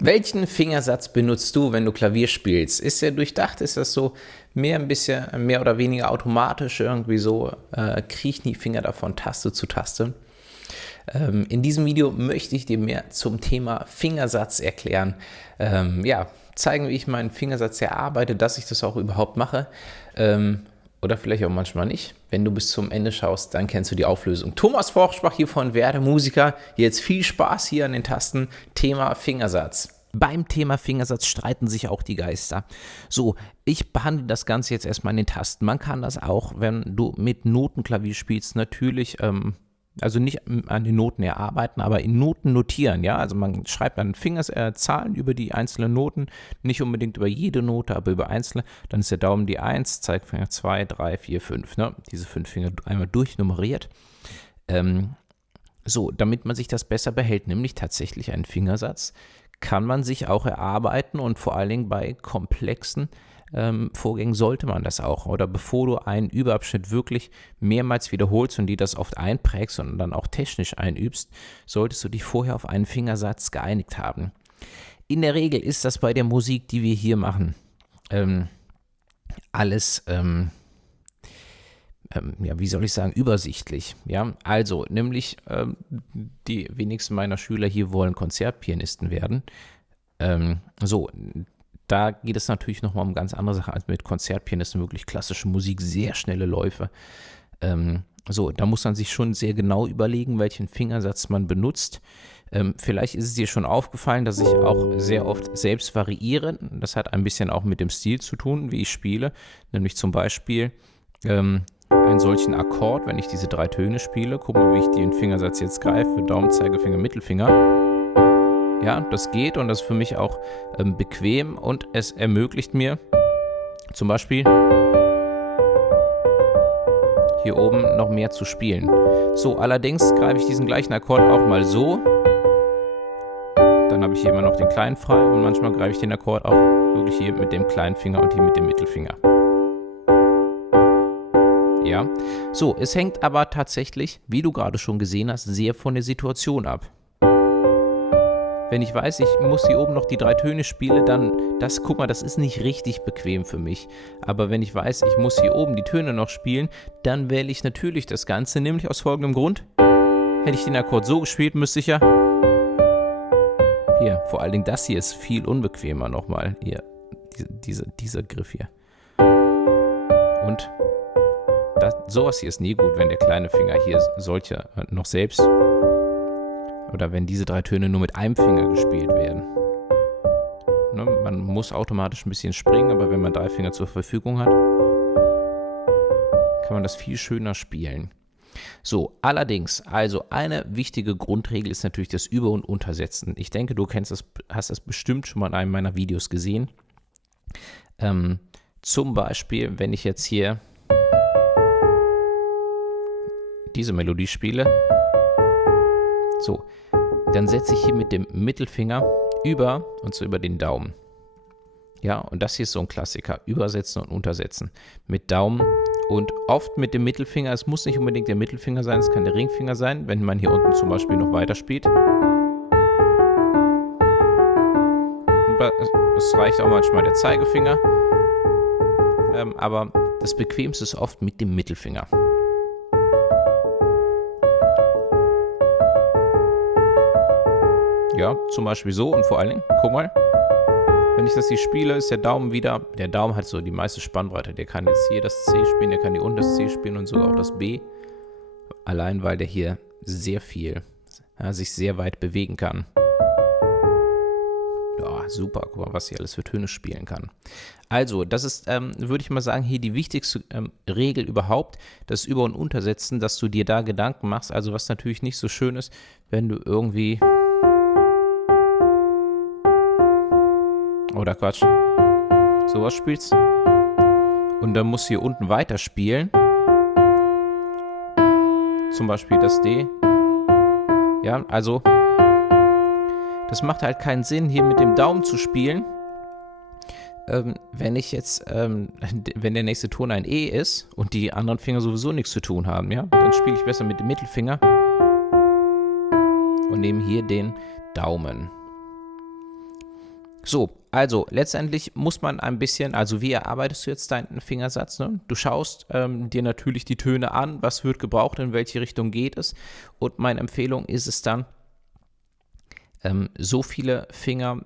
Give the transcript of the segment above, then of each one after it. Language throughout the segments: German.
Welchen Fingersatz benutzt du, wenn du Klavier spielst? Ist der durchdacht? Ist das so ein bisschen mehr oder weniger automatisch irgendwie so? Kriechen die Finger davon Taste zu Taste? In diesem Video möchte ich dir mehr zum Thema Fingersatz erklären. Zeigen, wie ich meinen Fingersatz erarbeite, dass ich das auch überhaupt mache. Oder vielleicht auch manchmal nicht. Wenn du bis zum Ende schaust, dann kennst du die Auflösung. Thomas Forschbach hier von Werde Musiker. Jetzt viel Spaß hier an den Tasten. Thema Fingersatz. Beim Thema Fingersatz streiten sich auch die Geister. So, ich behandle das Ganze jetzt erstmal in den Tasten. Man kann das auch, wenn du mit Notenklavier spielst, natürlich, also nicht an den Noten erarbeiten, aber in Noten notieren, ja. Also man schreibt dann Zahlen über die einzelnen Noten, nicht unbedingt über jede Note, aber über einzelne. Dann ist der Daumen die 1, Zeigefinger 2, 3, 4, 5, ne? Diese 5 Finger einmal durchnummeriert. So, damit man sich das besser behält, nämlich tatsächlich einen Fingersatz, kann man sich auch erarbeiten und vor allen Dingen bei komplexen Vorgängen sollte man das auch. Oder bevor du einen Überabschnitt wirklich mehrmals wiederholst und dir das oft einprägst und dann auch technisch einübst, solltest du dich vorher auf einen Fingersatz geeinigt haben. In der Regel ist das bei der Musik, die wir hier machen, alles übersichtlich. Ja? Also, nämlich die wenigsten meiner Schüler hier wollen Konzertpianisten werden. Da geht es natürlich nochmal um ganz andere Sachen als mit Konzertpianisten, wirklich klassische Musik, sehr schnelle Läufe. Da muss man sich schon sehr genau überlegen, welchen Fingersatz man benutzt. Vielleicht ist es dir schon aufgefallen, dass ich auch sehr oft selbst variiere. Das hat ein bisschen auch mit dem Stil zu tun, wie ich spiele. Nämlich zum Beispiel einen solchen Akkord, wenn ich diese 3 Töne spiele. Guck mal, wie ich den Fingersatz jetzt greife. Daumen, Zeigefinger, Mittelfinger. Ja, das geht und das ist für mich auch bequem und es ermöglicht mir zum Beispiel hier oben noch mehr zu spielen. So, allerdings greife ich diesen gleichen Akkord auch mal so. Dann habe ich hier immer noch den kleinen frei und manchmal greife ich den Akkord auch wirklich hier mit dem kleinen Finger und hier mit dem Mittelfinger. Ja, so, es hängt aber tatsächlich, wie du gerade schon gesehen hast, sehr von der Situation ab. Wenn ich weiß, ich muss hier oben noch die 3 Töne spielen, dann, das ist nicht richtig bequem für mich. Aber wenn ich weiß, ich muss hier oben die Töne noch spielen, dann wähle ich natürlich das Ganze, nämlich aus folgendem Grund. Hätte ich den Akkord so gespielt, müsste ich ja hier, vor allen Dingen das hier ist viel unbequemer nochmal. Hier, dieser Griff hier. Und sowas hier ist nie gut, wenn der kleine Finger hier solche noch selbst... Oder wenn diese 3 Töne nur mit einem Finger gespielt werden. Ne, man muss automatisch ein bisschen springen, aber wenn man 3 Finger zur Verfügung hat, kann man das viel schöner spielen. So, allerdings, also eine wichtige Grundregel ist natürlich das Über- und Untersetzen. Ich denke, du hast das bestimmt schon mal in einem meiner Videos gesehen. Zum Beispiel, wenn ich jetzt hier diese Melodie spiele, so, dann setze ich hier mit dem Mittelfinger über und so über den Daumen. Ja, und das hier ist so ein Klassiker, übersetzen und untersetzen mit Daumen und oft mit dem Mittelfinger. Es muss nicht unbedingt der Mittelfinger sein, es kann der Ringfinger sein, wenn man hier unten zum Beispiel noch weiter spielt. Es reicht auch manchmal der Zeigefinger, aber das Bequemste ist oft mit dem Mittelfinger. Ja, zum Beispiel so und vor allen Dingen, guck mal, wenn ich das hier spiele, ist der Daumen hat so die meiste Spannbreite. Der kann jetzt hier das C spielen, der kann hier unten das C spielen und sogar auch das B. Allein, weil der hier sehr viel, sich sehr weit bewegen kann. Ja, super, guck mal, was hier alles für Töne spielen kann. Also, das ist, würde ich mal sagen, hier die wichtigste Regel überhaupt, das Über- und Untersetzen, dass du dir da Gedanken machst. Also, was natürlich nicht so schön ist, wenn du irgendwie... Oder Quatsch, sowas spielst und dann musst du hier unten weiterspielen, zum Beispiel das D, ja, also das macht halt keinen Sinn, hier mit dem Daumen zu spielen, wenn ich jetzt, wenn der nächste Ton ein E ist und die anderen Finger sowieso nichts zu tun haben, ja, dann spiele ich besser mit dem Mittelfinger und nehme hier den Daumen. So, also letztendlich muss man ein bisschen, also wie erarbeitest du jetzt deinen Fingersatz? Ne? Du schaust dir natürlich die Töne an, was wird gebraucht, in welche Richtung geht es. Und meine Empfehlung ist es dann, so viele Finger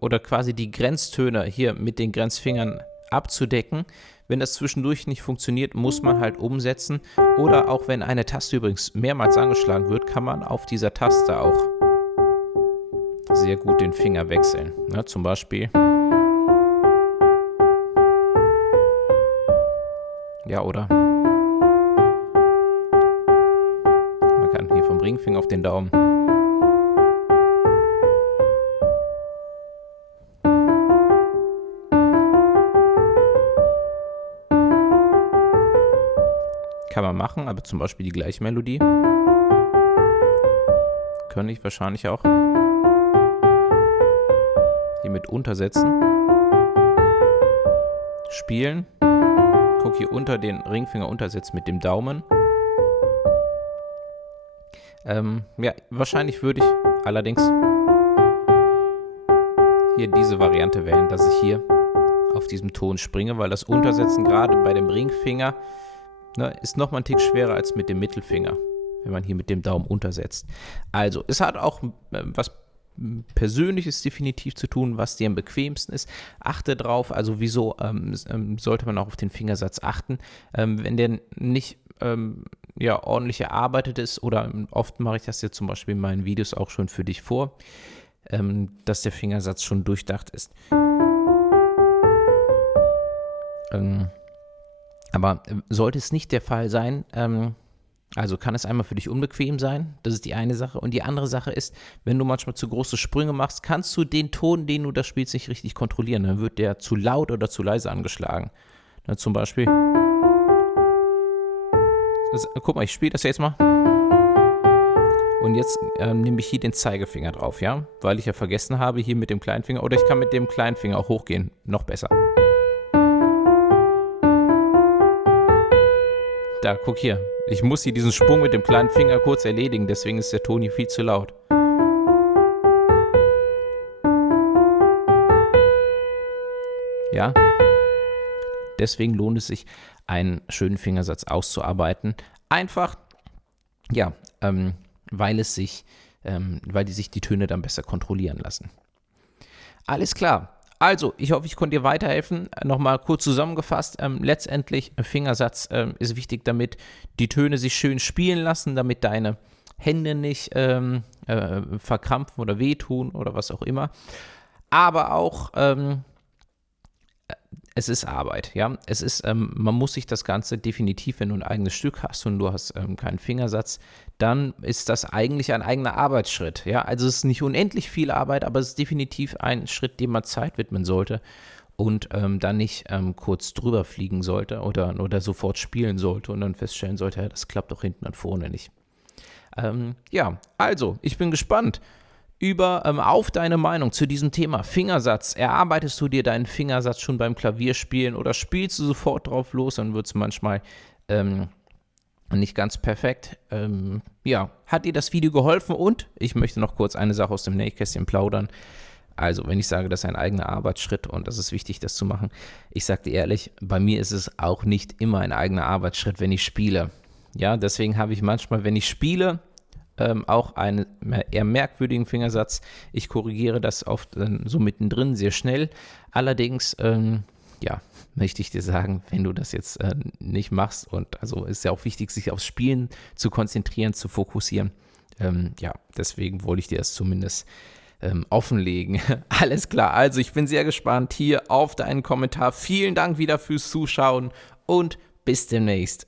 oder quasi die Grenztöne hier mit den Grenzfingern abzudecken. Wenn das zwischendurch nicht funktioniert, muss man halt umsetzen. Oder auch wenn eine Taste übrigens mehrmals angeschlagen wird, kann man auf dieser Taste auch sehr gut den Finger wechseln. Ne, zum Beispiel. Ja, oder? Man kann hier vom Ringfinger auf den Daumen. Kann man machen, aber zum Beispiel die gleiche Melodie. Könnte ich wahrscheinlich auch hiermit untersetzen. Spielen. Guck hier unter den Ringfinger untersetzt mit dem Daumen. Ja, wahrscheinlich würde ich allerdings hier diese Variante wählen, dass ich hier auf diesem Ton springe, weil das Untersetzen gerade bei dem Ringfinger ist nochmal ein Tick schwerer als mit dem Mittelfinger, wenn man hier mit dem Daumen untersetzt. Also, es hat auch was Persönliches definitiv zu tun, was dir am bequemsten ist. Achte drauf, also wieso sollte man auch auf den Fingersatz achten, wenn der nicht ordentlich erarbeitet ist, oder oft mache ich das jetzt zum Beispiel in meinen Videos auch schon für dich vor, dass der Fingersatz schon durchdacht ist. Aber sollte es nicht der Fall sein, also kann es einmal für dich unbequem sein, das ist die eine Sache. Und die andere Sache ist, wenn du manchmal zu große Sprünge machst, kannst du den Ton, den du da spielst, nicht richtig kontrollieren. Dann wird der zu laut oder zu leise angeschlagen. Na, zum Beispiel, guck mal, ich spiele das jetzt mal. Und jetzt nehme ich hier den Zeigefinger drauf, ja? Weil ich ja vergessen habe, hier mit dem kleinen Finger, oder ich kann mit dem kleinen Finger auch hochgehen, noch besser. Da, guck hier. Ich muss hier diesen Sprung mit dem kleinen Finger kurz erledigen, deswegen ist der Ton hier viel zu laut. Ja? Deswegen lohnt es sich, einen schönen Fingersatz auszuarbeiten. Einfach, ja, weil die sich die Töne dann besser kontrollieren lassen. Alles klar. Also, ich hoffe, ich konnte dir weiterhelfen. Nochmal kurz zusammengefasst, letztendlich Fingersatz ist wichtig, damit die Töne sich schön spielen lassen, damit deine Hände nicht verkrampfen oder wehtun oder was auch immer. Aber auch, es ist Arbeit, ja. Es ist, man muss sich das Ganze definitiv, wenn du ein eigenes Stück hast und du hast keinen Fingersatz, dann ist das eigentlich ein eigener Arbeitsschritt, ja. Also es ist nicht unendlich viel Arbeit, aber es ist definitiv ein Schritt, dem man Zeit widmen sollte und dann nicht kurz drüber fliegen sollte oder sofort spielen sollte und dann feststellen sollte, ja, das klappt doch hinten und vorne nicht. Ja, also, ich bin gespannt auf deine Meinung zu diesem Thema Fingersatz. Erarbeitest du dir deinen Fingersatz schon beim Klavierspielen oder spielst du sofort drauf los? Dann wird es manchmal nicht ganz perfekt. Ja, hat dir das Video geholfen? Und ich möchte noch kurz eine Sache aus dem Nähkästchen plaudern. Also, wenn ich sage, das ist ein eigener Arbeitsschritt und das ist wichtig, das zu machen. Ich sage dir ehrlich, bei mir ist es auch nicht immer ein eigener Arbeitsschritt, wenn ich spiele. Ja, deswegen habe ich manchmal, wenn ich spiele, auch einen eher merkwürdigen Fingersatz. Ich korrigiere das oft so mittendrin sehr schnell. Allerdings, ja, möchte ich dir sagen, wenn du das jetzt nicht machst, und also ist ja auch wichtig, sich aufs Spielen zu konzentrieren, zu fokussieren. Ja, deswegen wollte ich dir das zumindest offenlegen. Alles klar, also ich bin sehr gespannt hier auf deinen Kommentar. Vielen Dank wieder fürs Zuschauen und bis demnächst.